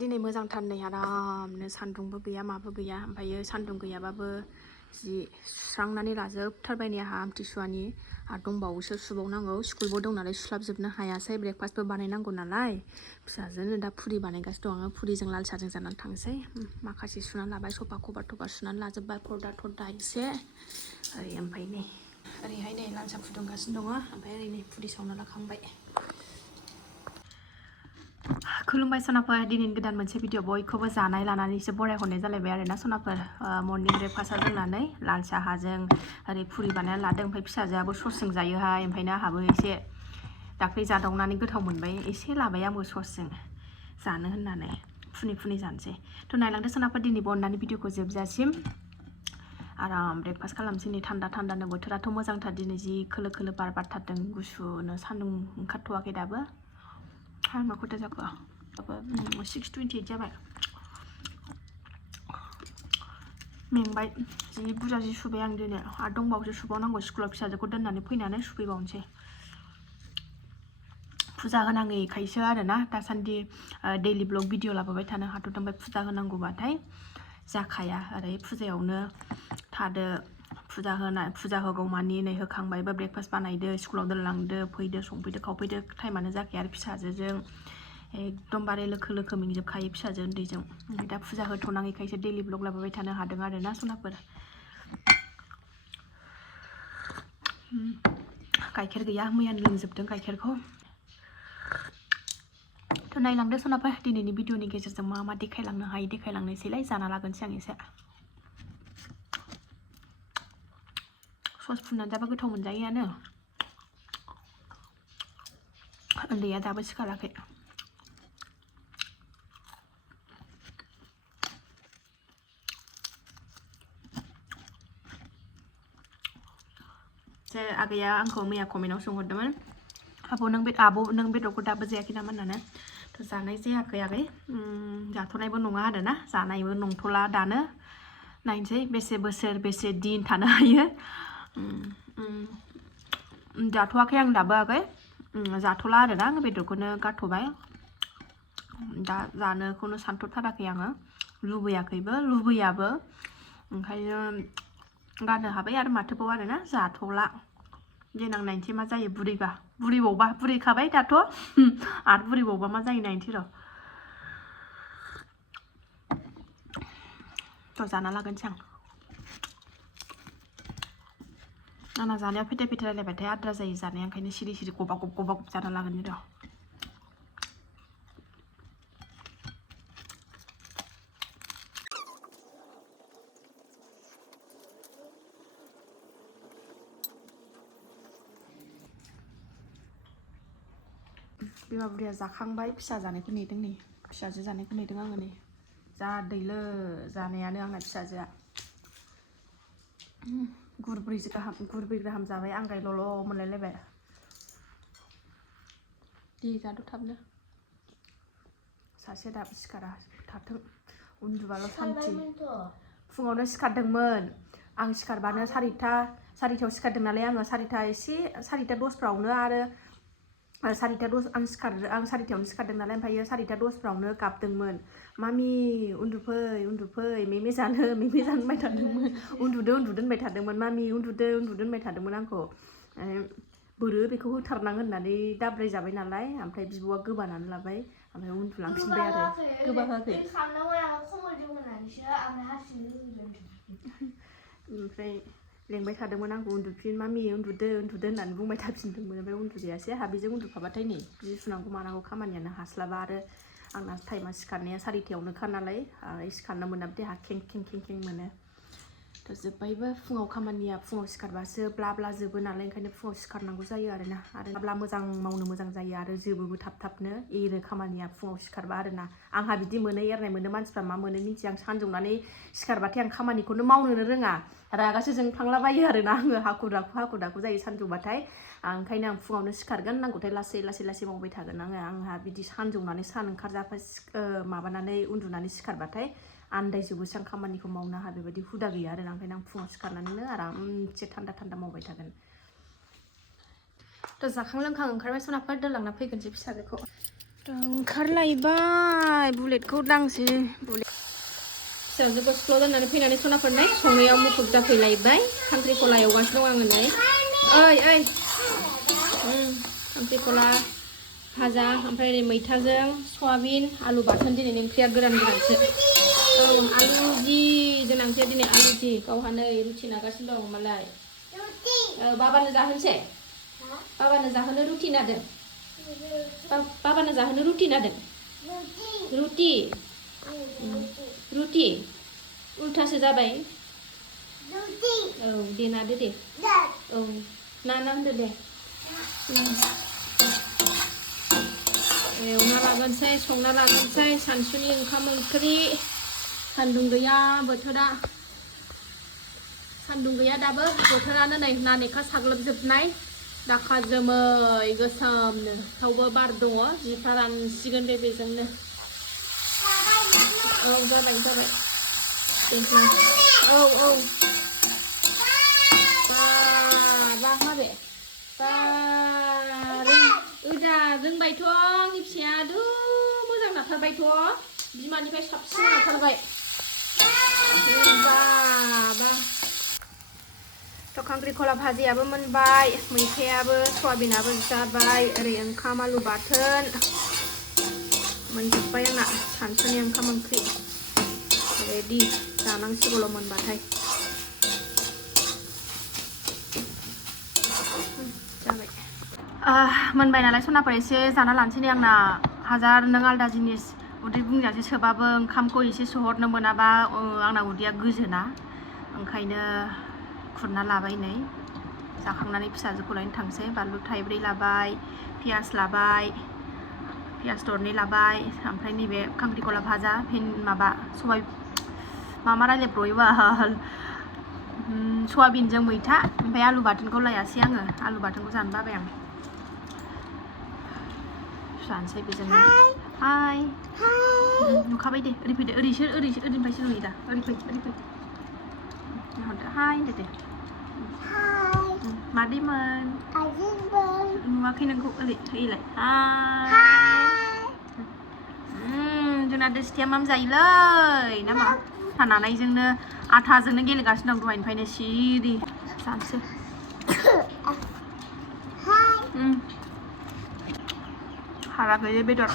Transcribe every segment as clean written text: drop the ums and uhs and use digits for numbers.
दिनै मोजांथार नै आरामनो सान्दुंबो गैया माबो गैया ओमफ्रायो सान्दुं गैयाबाबो जि सुस्रांनानै लाजोबथारबाय नै आहा आमथिसुवानि आरो दंबावोसो सुबावनांगौ स्कुलबो दं नालाय सुस्लाबजोबनो हायासै ब्रेकफास्टबो बानायनांगौ नालाय फिसाजोनो दा फुरि बानायगासिनो दं आङो फुरिजों लाल साहजों जानानै थांसै माखासे सुनानै लाबाय सफा कभार थभार सुनानै लाजोबबाय पर्दा थर्दा एसे ओमफ्राय नै ओरैहाय नै लाल साह फुदुंगासिनो दङ ओमफ्राय ओरै नै फुरि सावना लाखांबाय खुलुमबाय सनाफोर दिनैनि गोदान मोनसे भिडिअ बयखौबो जानाय लानानैसो बरायहरनाय जालायबाय आरोना सनाफोर मर्निं ब्रेकफास्टआ जोंनानै लाल साहाजों ओरै फुरि बानायना लादों ओमफ्राय फिसाजोआबो ससजों जायोहाय ओमफ्रायनो आंहाबो एसे दाख्लै जादावनानै गोथाव मोनबाय एसे लाबाय आंबो ससजों जानो होननानै फुनि जानोसै थ' नायलांदो सनाफोर दिनैबो अननानै भिडिअखौ जोबजासिम आराम ब्रेकफास्ट खालामसै नै थान्दा थान्दानो बोथोराथ' मोजांथार दिनै जि खोलो खोलो बार बारथारदों गुसुनो सान्दुं ओंखारथ'वाखै दाबो टाइमा खयथा जाखो 6:28 जाबाय मेंबाय जि बुरजा जि सुबाय आं दिनै आरो दंबावोसो सुबावनांगौ स्कुलाव फिसाजोखौ दोननानै फैनानै सुफैबावनोसै फुजा होनाङैखायसो आरोना दासान्दि दैलि ब्लग भिडिअ लाबोबाय थानो हाथ'दों ओमफ्राय फुजा होनांगौबाथाय जाखाया ओरै फुजायावनो थादो फुजा होगौमानि नै होखांबायबो ब्रेकफास्ट बानायदो स्कुलाव दोनलांदो फैदो संफैदो खावफैदो टाइमानो जाखाया आरो फिसाजोजों एकदमबारे लोखो लोखो मेंजोबखायो फिसाजो उन्दैजों ओमफ्राय दा फुजा होथ'नाङैखायसो दैलि ब्लग लाबोबाय थानो हादों आरो ना सनाफोर गाइखेर गैया मैयानो लोंजोबदों गाइखेरखौ थ' नायलांदो सनाफोर दिनैनि भिडिअनि गेजेरजों मा मा देखायलांनो हायो देखायलांनोसैलाय जाना लागोनसै आं एसे सस फुननानै जाबा गोथाव मोनजायोआनो उन्दैया दाबो सिखाराखै आगैया आंखौ मैया कमेन्टआव सोंहरदोंमोन आब' नों बेदरखौ दाबो जायाखै नामा होननानै थ' जानाय जायाखै आगै जाथ'नायबो नङा आरोना जानायबो नंथ'ला दानो नायनोसै बेसे बोसोर बेसे दिन थानो हायो जाथ'वाखै आं दाबो आगै जाथ'ला आरोना आङो बेदरखौनो गारथ'बाय दा जानोखौनो सानथ'थाराखै आङो लुबैयाखैबो लुबैयाबो ओंखायनो गारनो हाबाय आरो माथोबाव आरोना जाथ'ला देनां नायनोसै मा जायो बुरैबावबा बुरैखाबाय दाथ' आरो बुरैबावबा मा जायो नायनोसै र' थ' जाना लागोनसै आंना जानायाव फेथाय फेथाय रायलायबाथाय आद्रा जायो जानाया ओंखायनो सिरि सिरि गबा गब जाना लागोन र' बिमा बुरैया जाखांबाय फिसा जानायखौ नेदों नै फिसाजो जानायखौ नेदों आङो नै जा दैलो जानायानो आंना फिसाजोआ गुरब्रै गाहाम जाबाय आंगायल'ल' मोनलायलायबाय दे जाद' थाबनो सासे दाबो सिखारा थाथों उन्दुबाल' सान्थि फुङावनो सिखारदोंमोन आं सिखारबानो सारिथायाव सिखारदों नालाय आङो सारिथा 10फ्रावनो आरो आं सारिथायावनो सिखारदों नालाय ओमफ्रायो 10:30फ्रावनो गाबदोंमोन मामि उन्दुफै मेमे जानो होनबाय थादोंमोन उन्दुदो होनबाय थादोंमोन मामि उन्दुदो होनबाय थादोंमोन आंखौ बोरो बेखौ होथारनां होननानै दाब्राय जाबाय नालाय ओमफ्राय बिब'आ गोबानानै लाबाय ओमफ्राय उन्दुलांफिनबाय आरो गोबा होआखै ओमफ्राय लेंबाय थादोंमोन आंखौ उन्दुफिन मामि उन्दुदो होननानै बुंबाय थाफिनदोंमोन ओमफ्राय उन्दुजायासै आंहा बेजों उन्दुफाबाथाय नै जि सुनांगौ मानांगौ खामानियानो हास्लाबा आरो आंना टाइमा सिखारनाया 4:00आवनोखा नालाय सिखारनो मोनाबाथाय आंहा खें मोनो थ' जोब्बायबो फुङाव खामानिया फुङाव सिखारबासो ब्ला ब्ला जोबो नालाय ओंखायनो फुङाव सिखारनांगौ जायो आरोना आरो ब्ला मावनो मोजां जायो आरो जोबोबो थाबनो एरो खामानिया फुङाव सिखारबा आरोना आंहा बिदि मोनो एरनाय मोनो मानसिफ्रा मा मोनो मिन्थिया आं सानजौनानै सिखारबाथाय आं खामानिखौनो मावनोनो रोङा रागासो जोंफ्लांलाबायो आरोना आङो हाखु दाखु जायो सानजौबाथाय ओंखायनो आं फुङावनो सिखारगोन नांगौथाय लासै मावबाय थागोन आंहा बिदि सानजौनानै सान ओंखारजाफा माबानानै उन्दुनानै सिखारबाथाय आन्दायजोबोसो आं खामानिखौ मावनो हाया बेबायदि हुदा गैया आरोना ओंखायनो आं फुङाव सिखारनानैनो आरामसे थान्दा मावबाय थागोन थ' जाखां लोंखां ओंखारबाय सनाफोर दोनलांना फैगोनसै फिसाजोखौ ओंखारलायबाय बुलेटखौ दांसै बुलेट फिसाजोखौ स्कुलाव दोननानै फैनानै सनाफोरनाय संनायाव मुखुब जाफैलायबाय खांख्रिखला एवगासिनो दं आङो नै ओइ खांख्रिखला भाजा ओमफ्राय ओरै मैथाजों सयाबिन आलु बाथोन दिनैनि ओंख्रिया गोरान गोरानसो आलु जि जोंना ओंख्रिया दिनै आलु जि गावहा नै रुटि नागासिनो दं मालाय बाबानो जाहोनोसै बाबानो जाहोनो रुटि नादों बाबानो जाहोनो रुटि नादों रुटि रुटि उल्थासो जाबाय औ दे नादो दे औ ना होनदो दे एवना लागोनसै संना लागोनसै सानसुनि ओंखाम ओंख्रि सान्दुं गैया बोथोरा सान्दुं गैया दाबो बोथोरानो नै नानेखा साग्लोबजोबनाय दाखा जोमै गोसोमनो थेवबो बार दङ जिफ्रा रानसिगोन बे बेजोंनो औ जाबाय औ बा माबे बा रोंबायथ' आंनि फिसाया मोजां नाथारबायथ' बिमानिफ्राय साबसिन नाथारबाय थ' खांख्रिखला भाजियाबो मोनबाय मैथायाबो सयाबिनाबो जाबाय ओरै ओंखाम आलु बाथोन मोनजोब्बाय आंना सानसुनि ओंखाम ओंख्रि रेडि जानांसिगौल' मोनबाथाय जाबाय मोनबाय नालाय सनाफोर एसे जाना लानोसै आंना हाजार नों आलदा जिनिस उदै बुंजासे सोबाबो ओंखामखौ एसे सोहरनो मोनाबा आंना उदैया गोजोना ओंखायनो खुरना लाबाय नै जाखांनानै फिसाजोखौ लायनो थांसै बानलु थाइब्रै लाबाय पियास दरनै लाबाय ओमफ्राय नैबे खांख्रिखला भाजा माबा सबाय मा रायलायब्र'योबा सयाबिनजों मैथा ओमफ्राय आलु बाथोनखौ लायासै आङो आलु बाथोनखौ जानो बाबाय आं जानोसै बेजोंनो हाय नुखाबाय दे ओरै फैदो ओरैनिफ्रायसो नुयो दा ओरै फै हरदो हाय होनदो दे मादैमोन नुवाखै नोंखौ ओरै होयोलाय हाय जोंना दोस्थिया माम जायोलै नामा थानानैजोंनो आथाजोंनो गेलेगासिनो दं दहायनिफ्रायनो सिरि जानोसै हारा गैयै बेदर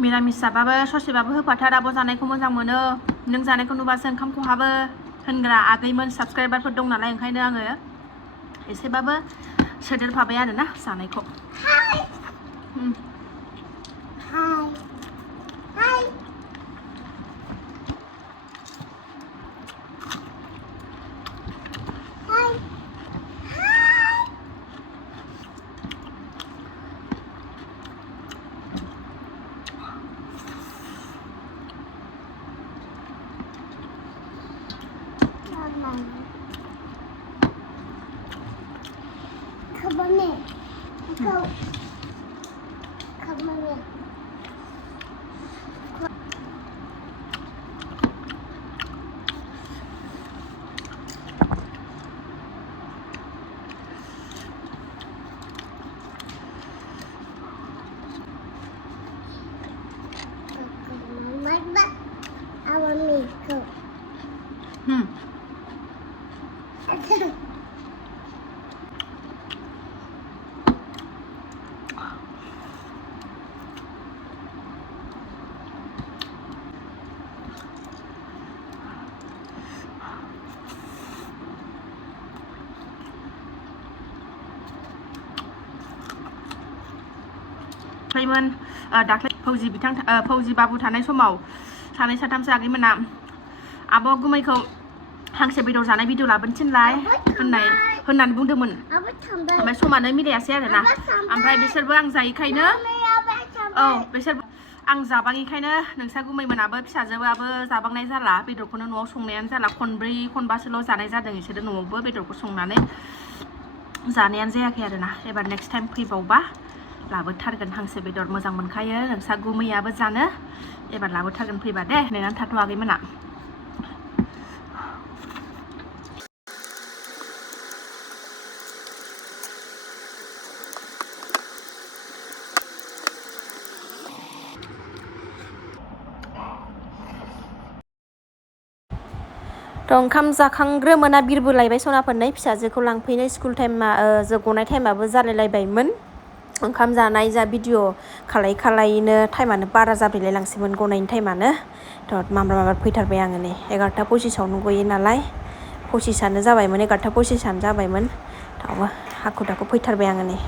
मिरामिस जाबाबो ससेबाबो होफाथार आब' जानायखौ मोजां मोनो नों जानायखौ नुबासो ओंखाम खहाबो होनग्रा आगैमोन साबस्क्राइबारफोर दं नालाय ओंखायनो आङो एसेबाबो सोदेरफाबाय आरोना जानायखौ Come on in. Go. Come on in. I want me. Go. दाख्लैमोन दाख्लै फौजि बाबु थानाय समाव सानै साथामसो आगैमोना आब' गुमैखौ हांसो बेदर जानाय भिडिअ लाबोनो थिनलाय होननानै बुंदोंमोन ओमफ्राय समानो मिलायासै आरोना ओमफ्राय बिसोरबो आं जायैखायनो बिसोर आं जाबाङैखायनो नोंसा गुमैमोनाबो फिसाजोआबो जाबांनाय जाला बेदरखौनो न'आव संनायानो जाला खनब्रै खनबासोल' जानाय जादों बिसोरो न'आवबो बेदरखौ संनानै जानायानो जायाखै आरोना एबार नेक्स्ट टाइम फैबावबा लाबोथारगोन हांसो बेदर मोजां मोनखायो नोंसा गुमैयाबो जानो एबार लाबोथारगोन फैबा दे नेनानै थाथ'वाखै मोना ओंखाम जाखांग्रो मोना बिरबोलायबाय सनाफोरनै फिसाजोखौ लांफैनो स्कुल टाइमा गनाय टाइमाबो जालायलायबायमोन ओंखाम जानाय जा भिडिअ खालायनो टाइमानो बारा जाब्रैलाय लांसैमोन गनायनि टाइमानो थ' माब्ला फैथारबाय आङो नै 11:25 गयो नालाय 25 जाबायमोन 11:25 जाबायमोन दाबो हाखु दाखु फैथारबाय आङो नै